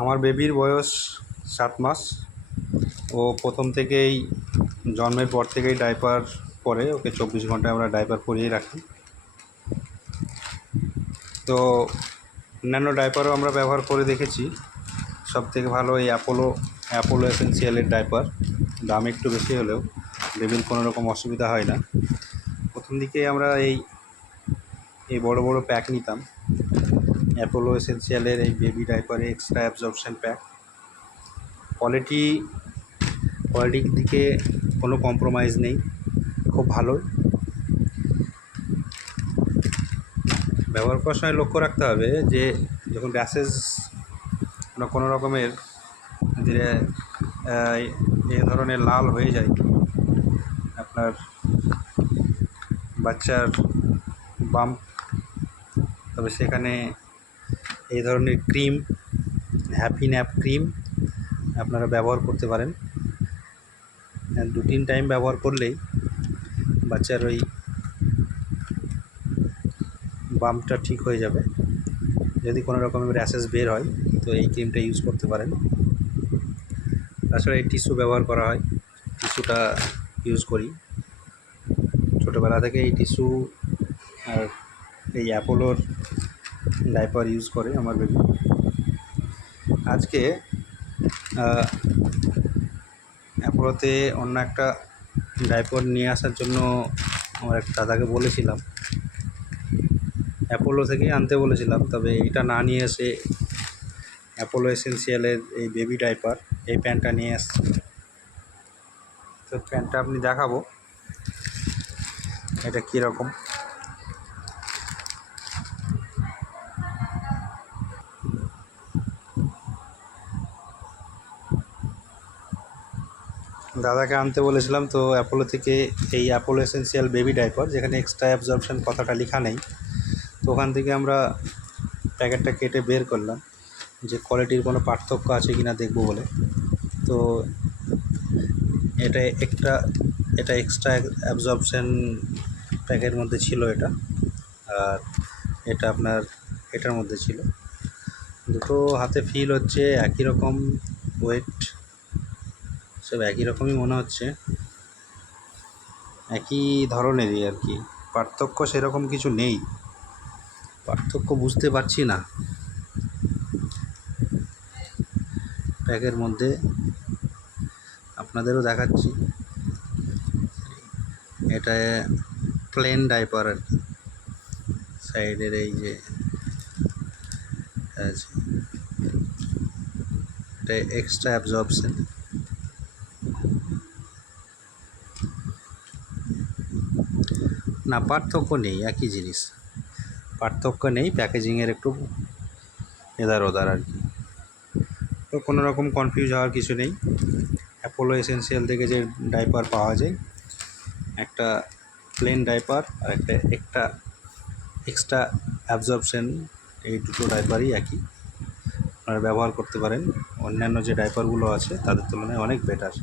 আমার বেবির বয়স 7 মাস। ও প্রথম থেকেই জন্মের পর থেকেই ডাইপার পরে, ওকে 24 ঘন্টা আমরা ডাইপার পরিয়ে রাখি। তো অন্যান্য ডাইপারও আমরা ব্যবহার করে দেখেছি। সবথেকে ভালো এই অ্যাপোলো এসেনশিয়ালের ডাইপার। দাম একটু বেশি হলেও বেবির কোনো রকম অসুবিধা হয় না। প্রথম দিকে আমরা এই বড় বড় প্যাক নিতাম, অ্যাপোলো এসেনশিয়ালের এই বেবি ডাইপারে এক্সট্রা অ্যাবজর্পশন প্যাক। কোয়ালিটির দিকে কোনো কম্প্রোমাইজ নেই, খুব ভালো। ব্যবহার করার সময় লক্ষ্য রাখতে হবে যে যখন র্যাশেস কোনো রকমের ধীরে এ ধরনের লাল হয়ে যায় আপনার বাচ্চার বাম্প, তবে সেখানে এই ধরনের ক্রিম, হ্যাপি ন্যাপ ক্রিম আপনারা ব্যবহার করতে পারেন। 2-3 টাইম ব্যবহার করলেই বাচ্চার ওই বাম্পটা ঠিক হয়ে যাবে। যদি কোনো রকমের র্যাশেস বের হয় তো এই ক্রিমটা ইউজ করতে পারেন। তাছাড়া এই টিস্যু ব্যবহার করা হয়, টিস্যুটা ইউজ করি ছোটোবেলা থেকে। এই টিস্যু আর এই অ্যাপোলোর ডাইপার ইউজ করে আমার বেবি। আজকে অ্যাপোলোতে অন্য একটা ডাইপার নিয়ে আসার জন্য আমার এক দাদাকে বলেছিলাম, অ্যাপোলো থেকেই আনতে বলেছিলাম, তবে এটা না নিয়ে এসে অ্যাপোলো এসেনশিয়ালের এই বেবি ডাইপার এই প্যান্টটা নিয়ে এসছে। তো প্যান্টটা আপনি দেখাবো এটা কীরকম। দাদাকে আনতে বলেছিলাম, তো অ্যাপোলো থেকে এই অ্যাপোলো এসেনশিয়াল বেবি ডাইপার, যেখানে এক্সট্রা অ্যাবজর্পশন কথাটা লেখা নেই, তো ওখান থেকে আমরা প্যাকেটটা কেটে বের করলাম যে কোয়ালিটির কোনো পার্থক্য আছে কি না দেখব বলে। তো এটা এক্সট্রা অ্যাবজর্পশন প্যাকের মধ্যে ছিল এটা, আর এটা আপনার এটার মধ্যে ছিল। দুটো হাতে ফিল হচ্ছে একই রকম, ওয়েট সব একই রকমই মনে হচ্ছে, একই ধরনেরই আর কি। পার্থক্য সেরকম কিছু নেই, পার্থক্য বুঝতে পারছি না। প্যাকের মধ্যে আপনাদেরও দেখাচ্ছি, এটা প্লেন ডাইপার আর কি। সাইডের এই যে আছে এটা এক্সট্রা অ্যাবজর্পশন। না, পার্থক্য নেই, একই জিনিস, পার্থক্য নেই। প্যাকেজিংয়ের একটু এধার ওধার আর কি। তো কোনো রকম কনফিউজ হওয়ার কিছু নেই। অ্যাপোলো এসেনশিয়াল থেকে যে ডাইপার পাওয়া যায়, একটা প্লেন ডাইপার আর একটা এক্সট্রা অ্যাবজর্পশন, এই দুটো ডাইপারই একই, আপনারা ব্যবহার করতে পারেন। অন্যান্য যে ডাইপারগুলো আছে তাদের তুলনায় অনেক বেটার।